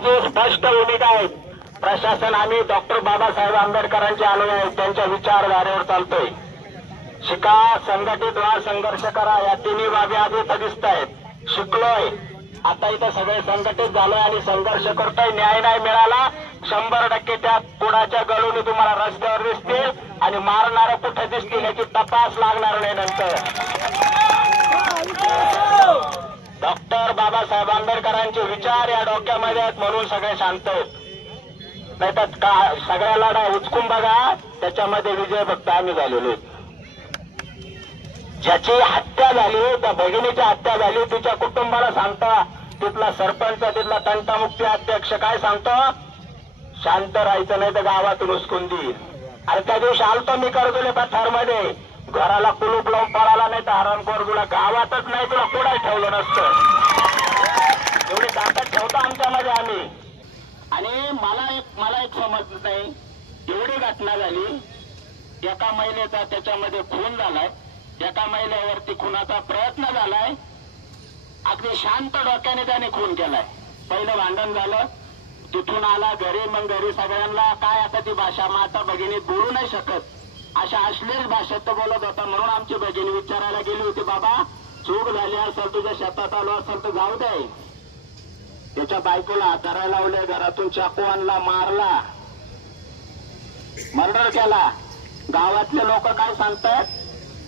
माझी स्पष्ट भूमिका आहे. प्रशासन आम्ही डॉक्टर बाबासाहेब आंबेडकरांचे अनुयायी आहेत, त्यांच्या विचारधारेवर चालतोय. शिका, संघटित व्हा, संघर्ष करा, या तिन्ही बाबी आधी इथं दिसत आहेत. शिकलोय, आता इथं सगळे संघटित झालोय आणि संघर्ष करतोय. न्याय नाही मिळाला 100% त्या कुणाच्या गळून तुम्हाला रस्त्यावर दिसतील आणि मारणारे कुठे दिसतील याची तपास लागणार नाही. नंतर डॉक्टर बाबासाहेब आंबेडकरांचे विचार या डोक्यामध्ये आहेत म्हणून सगळे शांत आहेत. नाही तर सगळ्याला उचकून बघा, त्याच्यामध्ये विजय फक्त आम्ही झालेलो. ज्याची हत्या झाली, त्या भगिनीची हत्या झाली, तिच्या कुटुंबाला सांगता, तिथला सरपंच, तिथला तंटामुक्ती अध्यक्ष काय सांगतो, शांत राहायचं नाही तर गावातून उचकून देईल. आणि त्या दिवशी आलतो मी करदुले पठारमध्ये, घराला कुलूप लावून पळाला नाही तर हरणखोर तुला गावातच नाही तुला कुठे ठेवलं नसतं. एवढी ताकद ठेवतो आमच्यामध्ये आम्ही. आणि मला एक समजत नाही, एवढी घटना झाली, एका महिलेचा त्याच्यामध्ये खून झालाय, एका महिलेवरती खुनाचा प्रयत्न झालाय, अगदी शांत डोक्याने त्याने खून केलाय. पहिलं भांडण झालं, तिथून आला घरी, मग घरी सगळ्यांना काय आता ती भाषा माता भगिनी बोलू नाही शकत, अशा अश्लील भाषेत तो बोलत होता. म्हणून आमची भगिनी विचारायला गेली होती, बाबा चूक झाली असेल, तुझ्या शेतात आलो असेल तर जाऊ दे. त्याच्या बायकोला हातारायला लावले, घरातून चाकू आणला, मारला, मर्डर केला. गावातले लोक काय सांगतायत,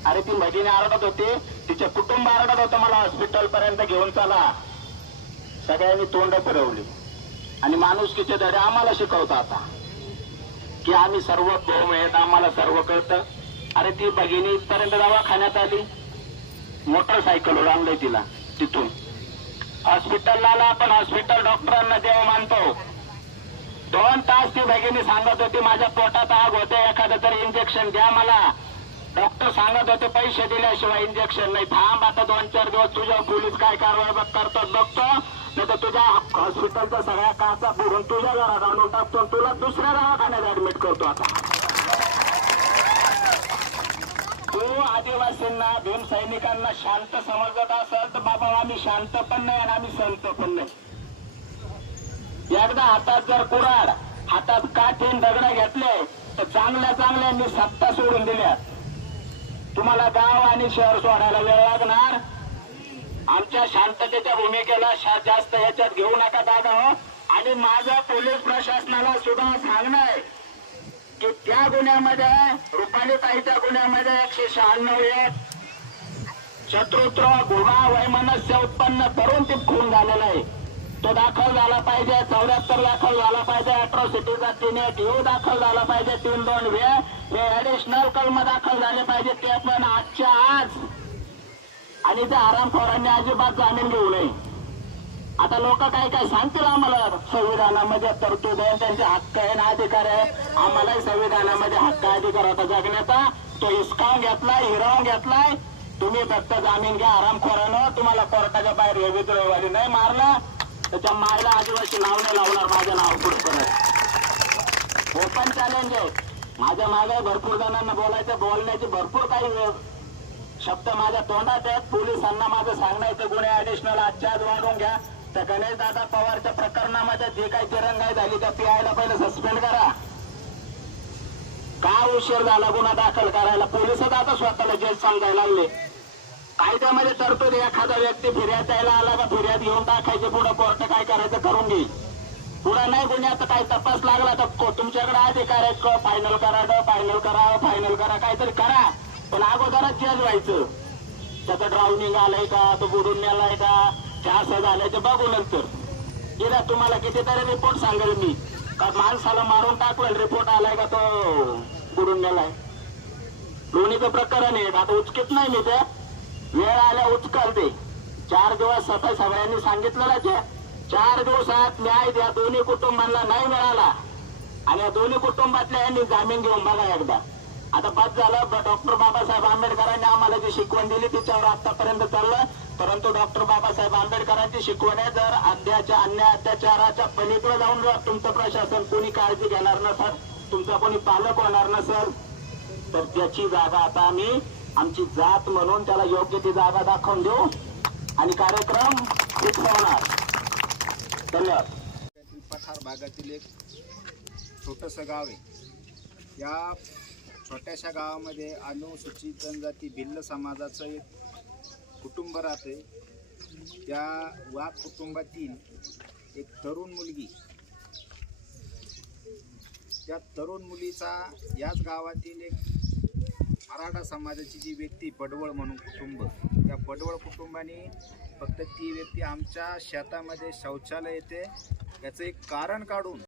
अरे ती भगिनी आरडत होती, तिचे कुटुंब आरडत होतं, मला हॉस्पिटल पर्यंत घेऊन चला. सगळ्यांनी तोंड फिरवली आणि माणुसकीचे धडे आम्हाला शिकवतो आता की आम्ही सर्व कौम आहेत, आम्हाला सर्व कळतं. अरे ती भगिनी इथपर्यंत दवाखान्यात आली, मोटरसायकलवर आणलंय तिला, तिथून हॉस्पिटलला आला. आपण हॉस्पिटल डॉक्टरांना देव मानतो. 2 तास ती भगिनी सांगत होती माझ्या पोटात आग होते, एखादं तरी इंजेक्शन द्या मला. डॉक्टर सांगत होते पैसे दिल्याशिवाय इंजेक्शन नाही. थांब आता 2-4 दिवस, तुझ्या पोलीस काय कारवाई करतात बघतो, नाही तर तुझ्या हॉस्पिटलचा सगळ्या काचा बुडून तुझ्या घरात आणून टाकतो, तुला दुसऱ्या दवाखान्यात ऍडमिट करतो. आता तू आदिवासींना, भीम सैनिकांना शांत समजत असेल तर बाबा आम्ही शांत पण नाही आणि आम्ही संत पण नाही. एकदा हातात जर कुऱ्हाड, हातात काठीन दगड घेतले तर चांगल्यांनी सत्ता सोडून दिल्या. तुम्हाला गाव आणि शहर सोडायला वेळ लागणार. आमच्या शांततेच्या भूमिकेला जास्त याच्यात घेऊ नका दादा हो. आणि माझं पोलीस प्रशासनाला सुद्धा सांगणं आहे की त्या गुन्ह्यामध्ये, रुपालीताईच्या गुन्ह्यामध्ये 196 शत्रुत्व, गुन्हा, वैमनस्य उत्पन्न करून ते खून झालेला आहे, तो दाखल झाला पाहिजे. 74 दाखल झाला पाहिजे, अॅट्रॉसिटीचा 3 दाखल झाला पाहिजे, 3-2 हे ऍडिशनल कलम दाखल झाले पाहिजे, ते पण आजच्या आज. आणि त्या हरामखोरांनी अजिबात जामीन घेऊ नये. आता लोक काय सांगतील आम्हाला, संविधानामध्ये तरतूद आहे, त्यांचे हक्क आहे ना अधिकार आहे. आम्हालाही संविधानामध्ये हक्क अधिकार होता जगण्याचा, तो हिसकावून घेतलाय, हिरावून घेतलाय. तुम्ही फक्त जामीन घ्या हरामखोरानं. तुम्हाला कोर्टाच्या बाहेर रविवारी नाही मारला त्याच्या मायला आदिवासी नाव नाही लावणार माझं नाव पुढे परत. ओपन चॅलेंज आहे. माझ्या मागे भरपूर जणांना बोलायचं, बोलण्याची भरपूर काही शब्द माझ्या तोंडात आहेत. पोलिसांना माझं सांगण्याचं गुन्हे ऍडिशनल आजच्या आज वाढवून घ्या. त्या गणेश दादा पवारच्या प्रकरणामध्ये जे काही दिरंगाई झाली त्या पीआयला पहिले सस्पेंड करा. का उशीर झाला गुन्हा दाखल करायला? पोलिसच आता स्वतःला जेल समजायला लागले. कायद्यामध्ये तरतूद, एखादा व्यक्ती फिर्याद द्यायला आला का फिर्याद घेऊन टाकायचे, पुढे कोर्ट काय करायचं करून घेईल. पुढे नाही गुन्ह्याचा काही तपास लागला तर तुमच्याकडे अधिकार आहे, फायनल करा, काहीतरी करा. पण अगोदरच जेल व्हायचं. त्याचं ड्राउनिंग आलंय का, तो बुडून नेलाय का, असं झालंय ते बघू नंतर. गेला तुम्हाला कितीतरी रिपोर्ट सांगेल मी, का माणसाला मारून टाकलं, रिपोर्ट आलाय का तो बुडून नेलाय. लोणीचं प्रकरण आहे, आता उचकीत नाही मी ते, वेळ आल्या उचकल ते. 4 दिवस सगळ्यांनी सांगितलेलं ते 4 दिवसात न्याय द्या. दोन्ही कुटुंबांना नाही मिळाला आणि या दोन्ही कुटुंबातल्या यांनी जामीन घेऊन बघा एकदा. आता बस झालं. डॉक्टर बाबासाहेब आंबेडकरांनी आम्हाला जी शिकवण दिली तिच्यावर आतापर्यंत चाललं. परंतु डॉक्टर बाबासाहेब आंबेडकरांची शिकवण आहे, जर अन्याय अत्याचाराच्या पलीकडे जाऊन जर तुमचं प्रशासन कोणी काळजी घेणार नसेल, तुमचा कोणी पालक होणार नसेल, तर त्याची जागा आता आम्ही आमची जात म्हणून त्याला योग्य ती जागा दाखवून देऊ आणि कार्यक्रम फिक्स होणार. धन्यवाद. राखार भागातील एक छोटंसं गाव आहे। या छोट्याशा गावामध्ये अनुसूचित जनजाती भिल्ल समाजाचं एक कुटुंब राहते। त्या वाघ कुटुंबातील एक तरुण मुलगी, त्या तरुण मुलीचा याच गावातील एक मराठा समाजाची जी व्यक्ती पडवळ म्हणून कुटुंब, त्या पडवळ कुटुंबाने फक्त ती व्यक्ती आमच्या शेतामध्ये शौचालय येते याचं एक कारण काढून